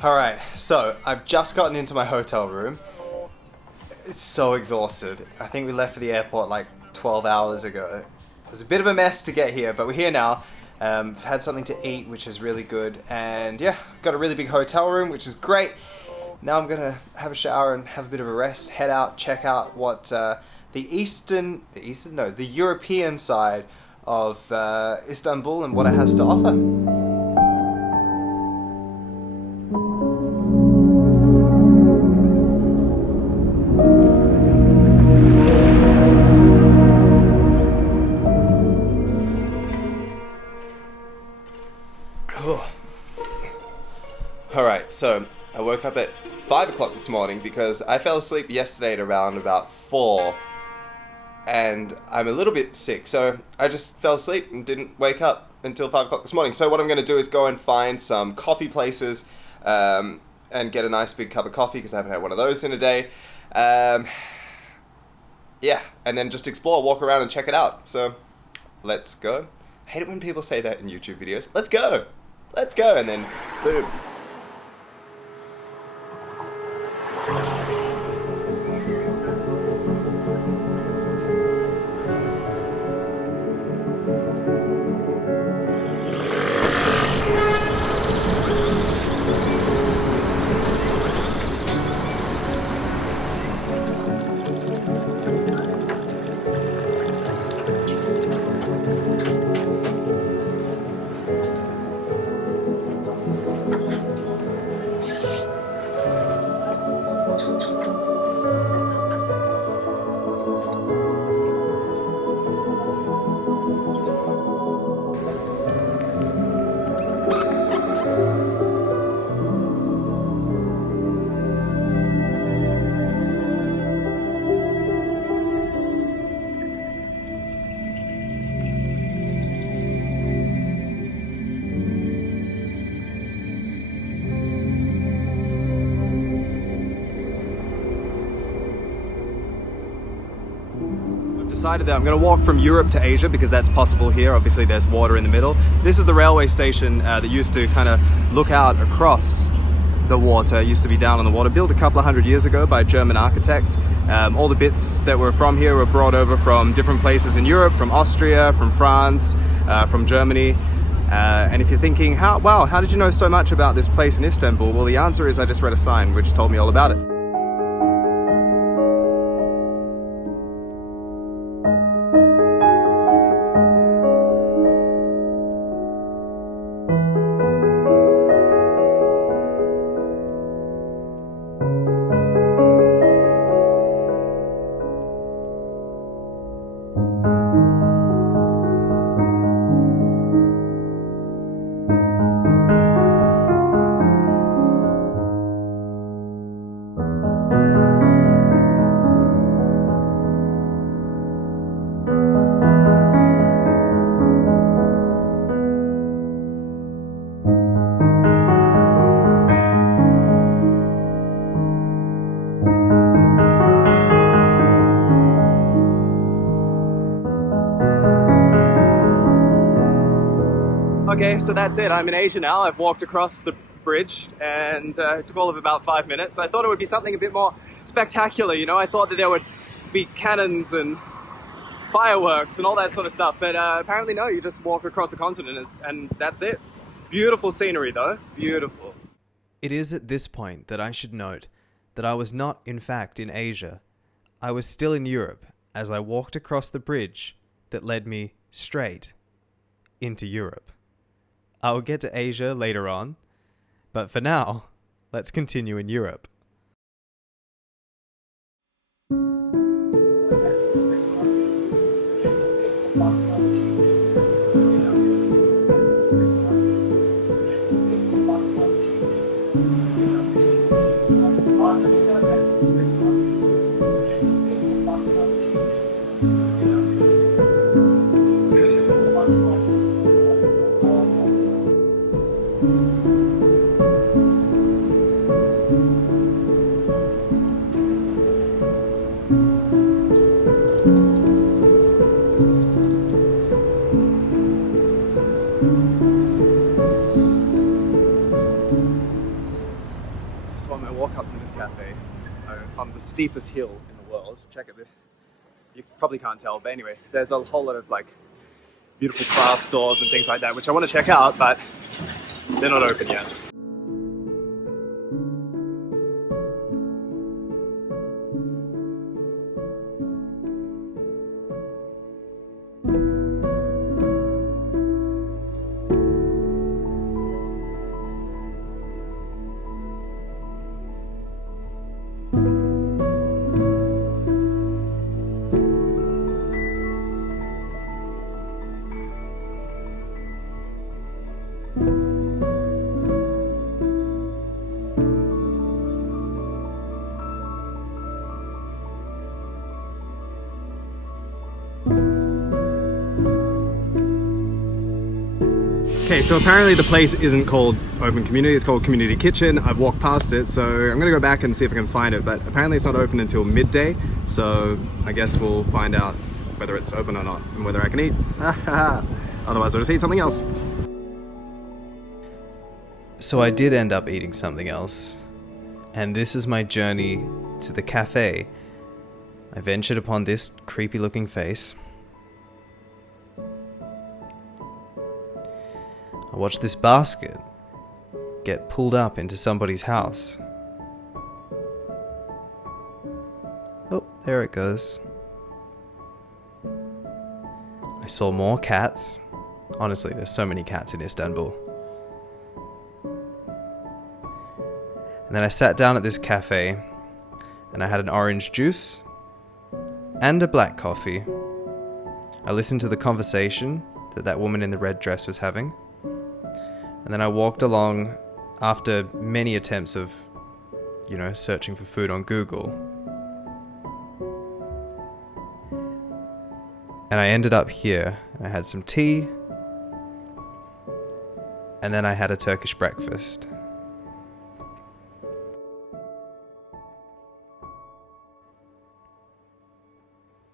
Alright, so I've just gotten into my hotel room. It's so exhausted. I think we left for the airport like 12 hours ago. It was a bit of a mess to get here, but we're here now. I've had something to eat, which is really good. And yeah, got a really big hotel room, which is great. Now I'm gonna have a shower and have a bit of a rest, head out, check out what the European side of Istanbul and what it has to offer. Alright, so I woke up at 5 o'clock this morning because I fell asleep yesterday at around about 4 and I'm a little bit sick, so I just fell asleep and didn't wake up until 5 o'clock this morning. So what I'm going to do is go and find some coffee places and get a nice big cup of coffee because I haven't had one of those in a day. Yeah, and then just explore, walk around and check it out. So let's go. I hate it when people say that in YouTube videos. Let's go! Let's go! And then boom. Decided that I'm going to walk from Europe to Asia because that's possible here. Obviously there's water in the middle. This is the railway station that used to kind of look out across the water. It used to be down on the water, built a couple of hundred years ago by a German architect. All the bits that were from here were brought over from different places in Europe, from Austria, from France, from Germany. And if you're thinking, how did you know so much about this place in Istanbul? Well, the answer is I just read a sign which told me all about it. Okay, so that's it. I'm in Asia now. I've walked across the bridge and it took all of about 5 minutes. I thought it would be something a bit more spectacular, you know. I thought that there would be cannons and fireworks and all that sort of stuff, but apparently no, you just walk across the continent and that's it. Beautiful scenery though, beautiful. It is at this point that I should note that I was not in fact in Asia. I was still in Europe as I walked across the bridge that led me straight into Europe. I will get to Asia later on, but for now, let's continue in Europe. So I'm going to walk up to this cafe on the steepest hill in the world. Check it. You probably can't tell, but anyway, there's a whole lot of like beautiful craft stores and things like that, which I want to check out, but they're not open yet. Okay, so apparently the place isn't called Open Community, it's called Community Kitchen. I've walked past it, so I'm gonna go back and see if I can find it, but apparently it's not open until midday, so I guess we'll find out whether it's open or not, and whether I can eat. Otherwise I'll just eat something else. So I did end up eating something else, and this is my journey to the cafe. I ventured upon this creepy looking face. I watched this basket get pulled up into somebody's house. Oh, there it goes. I saw more cats. Honestly, there's so many cats in Istanbul. And then I sat down at this cafe and I had an orange juice and a black coffee. I listened to the conversation that woman in the red dress was having. And then I walked along after many attempts of, searching for food on Google. And I ended up here. I had some tea. And then I had a Turkish breakfast.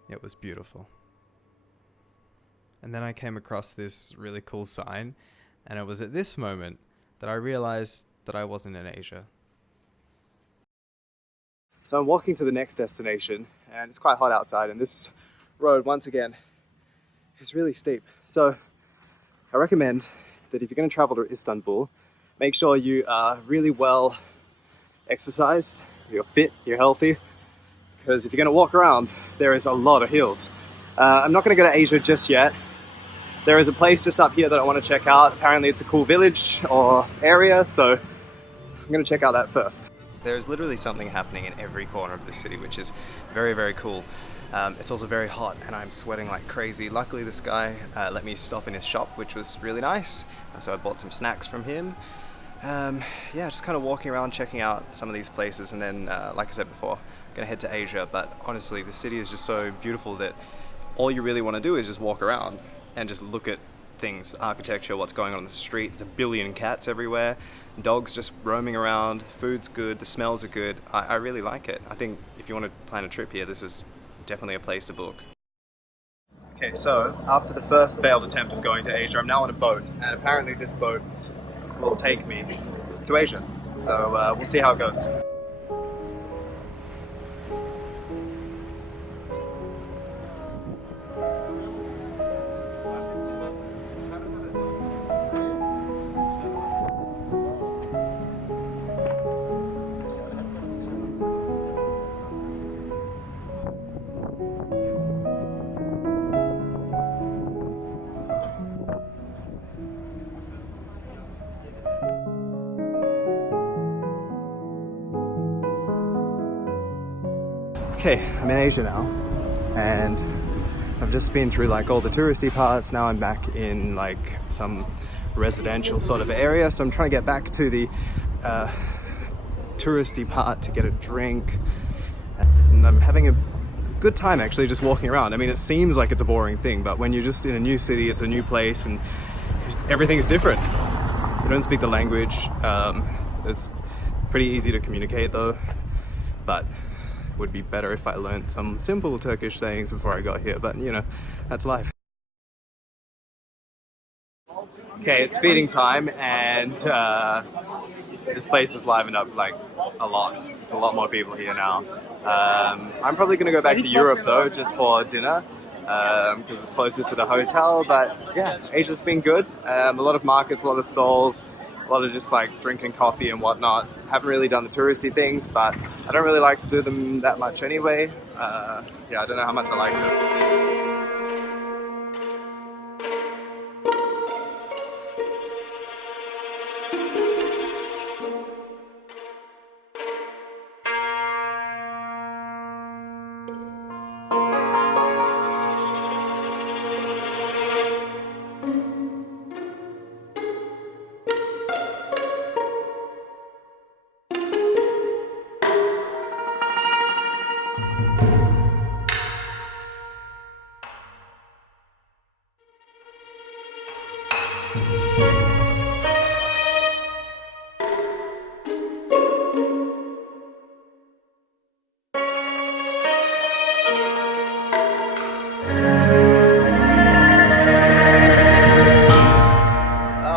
It was beautiful. And then I came across this really cool sign. And it was at this moment that I realized that I wasn't in Asia. So I'm walking to the next destination, and it's quite hot outside, and this road, once again, is really steep. So I recommend that if you're going to travel to Istanbul, make sure you are really well exercised, you're fit, you're healthy, because if you're going to walk around, there is a lot of hills. I'm not going to go to Asia just yet. There is a place just up here that I want to check out. Apparently it's a cool village or area, so I'm going to check out that first. There's literally something happening in every corner of the city, which is very, very cool. It's also very hot and I'm sweating like crazy. Luckily this guy let me stop in his shop, which was really nice. So I bought some snacks from him. Just kind of walking around, checking out some of these places, and then, like I said before, I'm going to head to Asia. But honestly, the city is just so beautiful that all you really want to do is just walk around and just look at things, architecture, what's going on in the street. There's a billion cats everywhere, dogs just roaming around, food's good, the smells are good. I really like it. I think if you want to plan a trip here, this is definitely a place to book. Okay, so after the first failed attempt of going to Asia, I'm now on a boat, and apparently this boat will take me to Asia. So we'll see how it goes. Okay, I'm in Asia now, and I've just been through like all the touristy parts. Now I'm back in like some residential sort of area, so I'm trying to get back to the touristy part to get a drink, and I'm having a good time actually just walking around. I mean, it seems like it's a boring thing, but when you're just in a new city, it's a new place and everything's different. You don't speak the language. It's pretty easy to communicate though, but would be better if I learned some simple Turkish sayings before I got here, but that's life. Okay, it's feeding time, and this place is livened up like a lot. There's a lot more people here now. I'm probably going to go back to Europe though, just for dinner, because it's closer to the hotel. But yeah, Asia's been good. A lot of markets, a lot of stalls, a lot of just like drinking coffee and whatnot. Haven't really done the touristy things, but I don't really like to do them that much anyway. Yeah, I don't know how much I like them.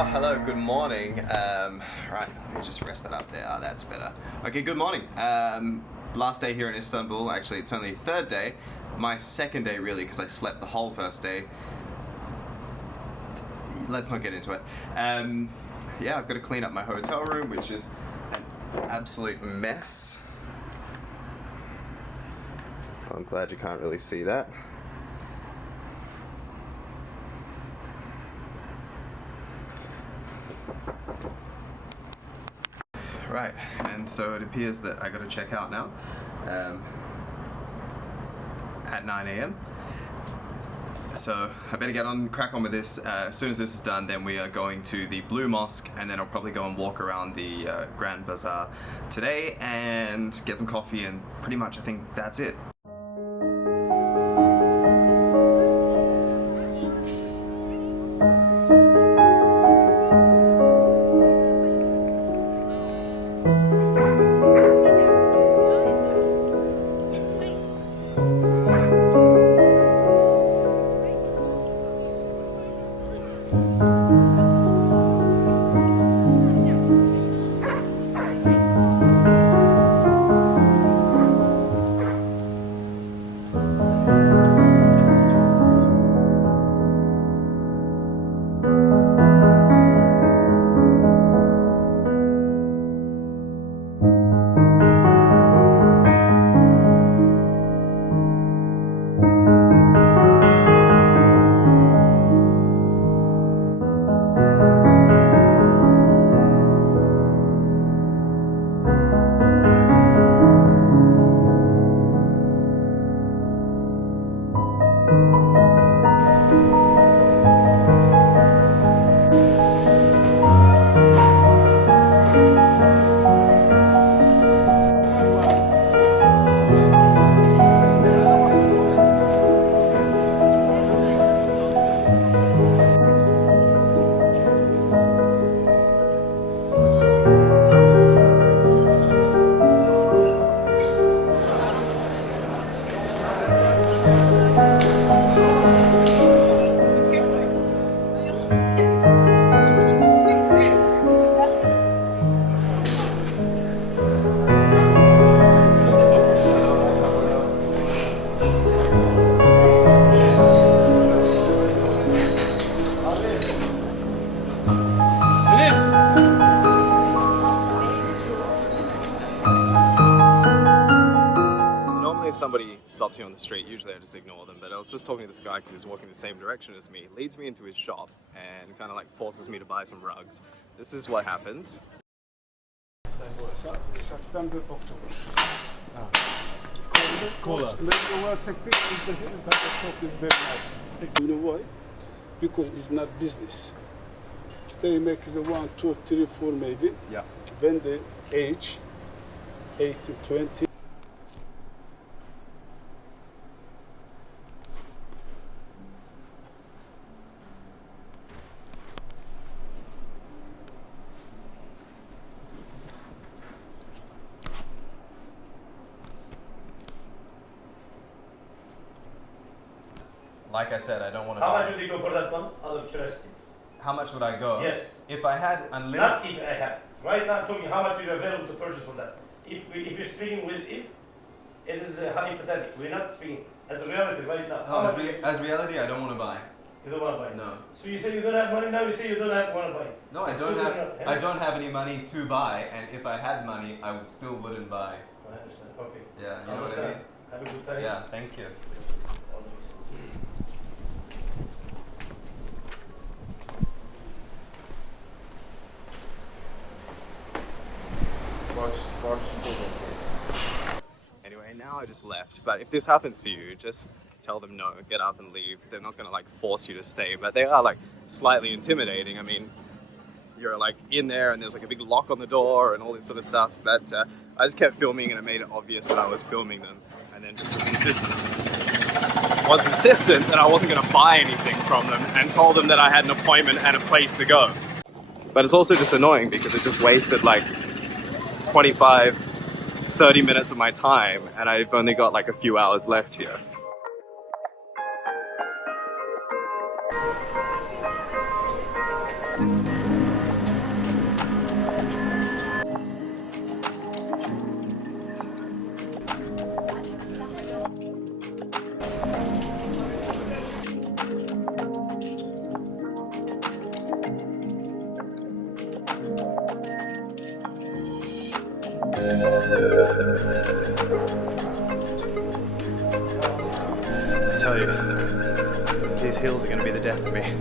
Hello, good morning. Right, let me just rest that up there. Oh, that's better. Okay, good morning. Last day here in Istanbul. Actually, it's only third day. My second day, really, because I slept the whole first day. Let's not get into it. Yeah, I've got to clean up my hotel room, which is an absolute mess. I'm glad you can't really see that. Right, and so it appears that I got to check out now at 9 a.m. So I better get on, crack on with this. As soon as this is done, then we are going to the Blue Mosque, and then I'll probably go and walk around the Grand Bazaar today and get some coffee, and pretty much I think that's it. If somebody stops you on the street, usually I just ignore them, but I was just talking to this guy because he's walking the same direction as me, leads me into his shop and kind of like forces me to buy some rugs. This is what happens. September, October. It's cooler. Is very nice. You know why? Because it's not business. They make the 1, 2, 3, 4 maybe. Yeah. When they age, 18, 20. Like I said, I don't want to How much would you go for that one? Out of curiosity. How much would I go? Yes. If I had unlimited. Not if I have. Right now, I'm talking how much you're available to purchase for that. If you're speaking with if, it is hypothetical. We're not speaking as a reality right now. How much As reality, I don't want to buy. you don't want to buy? No. So you say you don't have money. Now you say you don't want to buy. No, I It's don't two have. different, yeah? I don't have any money to buy, and if I had money, I still wouldn't buy. I understand. Okay. Yeah, you know what I Understand. mean? Have a good time. Yeah, thank you. Anyway, now I just left. But if this happens to you, just tell them no, get up and leave. They're not gonna like force you to stay, but they are like slightly intimidating. I mean, you're like in there and there's like a big lock on the door and all this sort of stuff. But I just kept filming and it made it obvious that I was filming them, and then just was insistent that I wasn't gonna buy anything from them, and told them that I had an appointment and a place to go. But it's also just annoying because it just wasted like 25, 30 minutes of my time, and I've only got like a few hours left here. I tell you, these hills are going to be the death of me.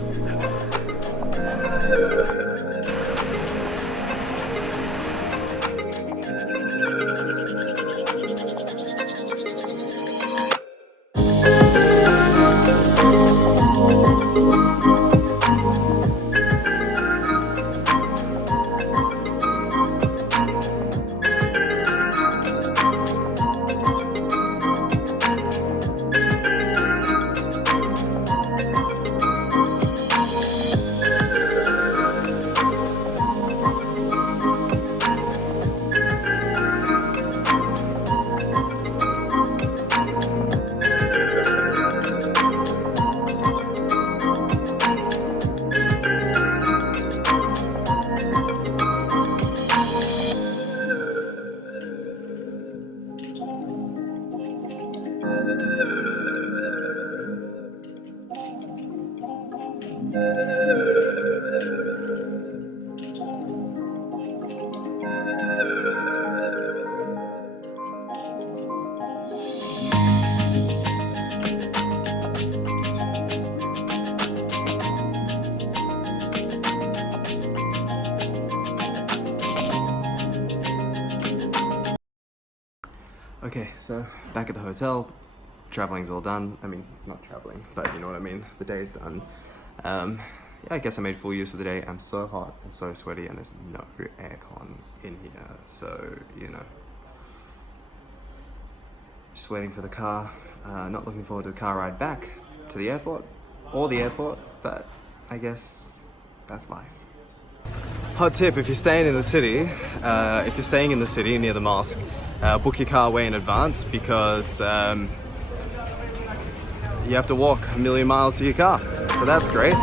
Okay, so back at the hotel, traveling's all done. I mean, not travelling, but you know what I mean. The day's done. Yeah, I guess I made full use of the day. I'm so hot and so sweaty, and there's no aircon in here, so you know. Just waiting for the car. Not looking forward to the car ride back to the airport, or the airport, but I guess that's life. Hot tip: if you're staying in the city, near the mosque, book your car way in advance, because you have to walk a million miles to your car. So that's great.